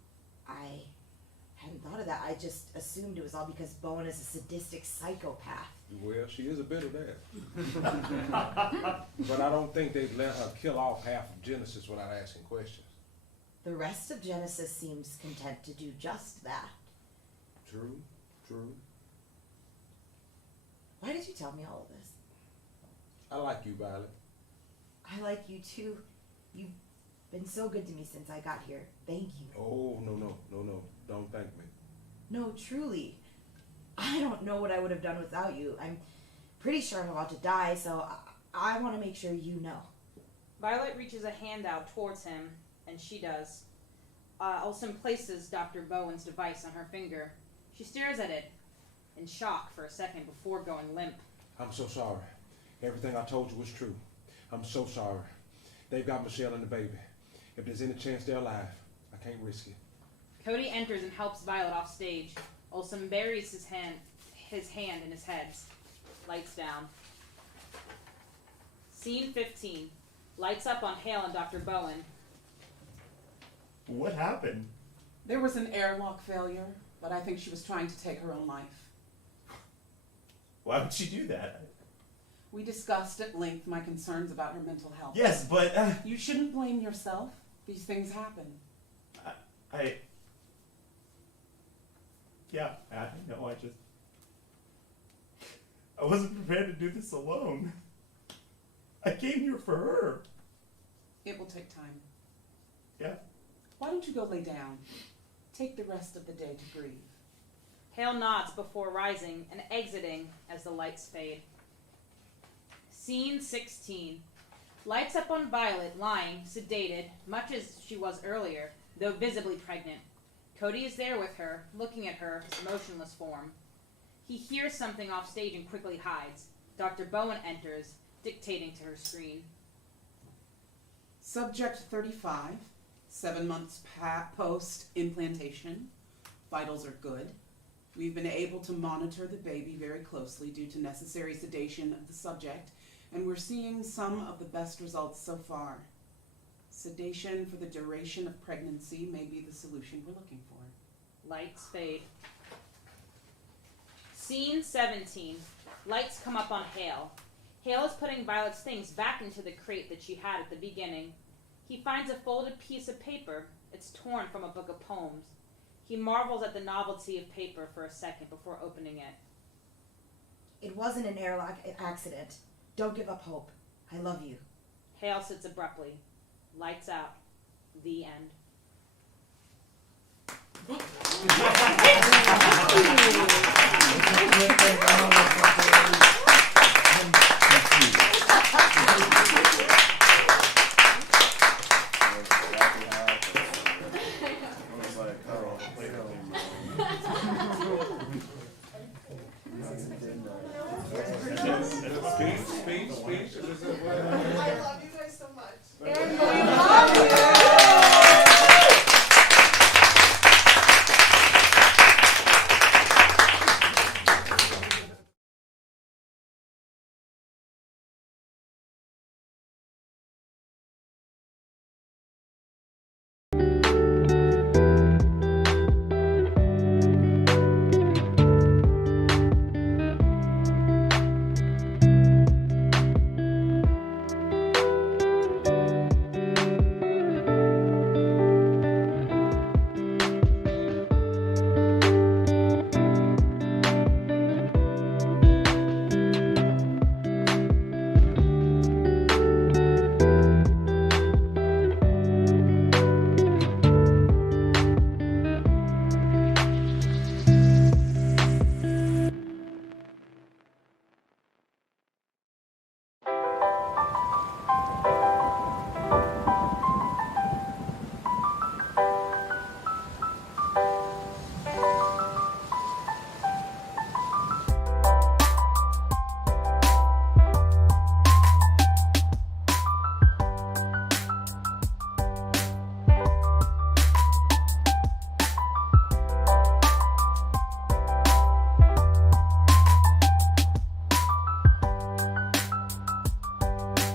I hadn't thought of that. I just assumed it was all because Bowen is a sadistic psychopath. Well, she is a bit of that. But I don't think they'd let her kill off half of Genesis without asking questions. The rest of Genesis seems content to do just that. True, true. Why did you tell me all of this? I like you, Violet. I like you too. You've been so good to me since I got here. Thank you. Oh, no. Don't thank me. No, truly. I don't know what I would have done without you. I'm pretty sure I'm about to die, so I want to make sure you know. Violet reaches a hand out towards him, and she does. Olson places Dr. Bowen's device on her finger. She stares at it in shock for a second before going limp. I'm so sorry. Everything I told you was true. I'm so sorry. They've got Michelle and the baby. If there's any chance they're alive, I can't risk it. Cody enters and helps Violet off stage. Olson buries his hand in his head. Lights down. Scene 15. Lights up on Hale and Dr. Bowen. What happened? There was an airlock failure, but I think she was trying to take her own life. Why would she do that? We discussed at length my concerns about her mental health. Yes, but You shouldn't blame yourself. These things happen. I know. I wasn't prepared to do this alone. I came here for her. It will take time. Yeah. Why don't you go lay down? take the rest of the day to grieve. Hale nods before rising and exiting as the lights fade. Scene 16. Lights up on Violet, lying, sedated, much as she was earlier, though visibly pregnant. Cody is there with her, looking at her, his motionless form. He hears something off stage and quickly hides. Dr. Bowen enters, dictating to her screen. Subject 35, 7 months post-implantation. Vitals are good. We've been able to monitor the baby very closely due to necessary sedation of the subject, and we're seeing some of the best results so far. Sedation for the duration of pregnancy may be the solution we're looking for. Lights fade. Scene 17. Lights come up on Hale. Hale is putting Violet's things back into the crate that she had at the beginning. He finds a folded piece of paper. It's torn from a book of poems. He marvels at the novelty of paper for a second before opening it. It wasn't an airlock accident. Don't give up hope. I love you. Hale sits abruptly. Lights out. The end.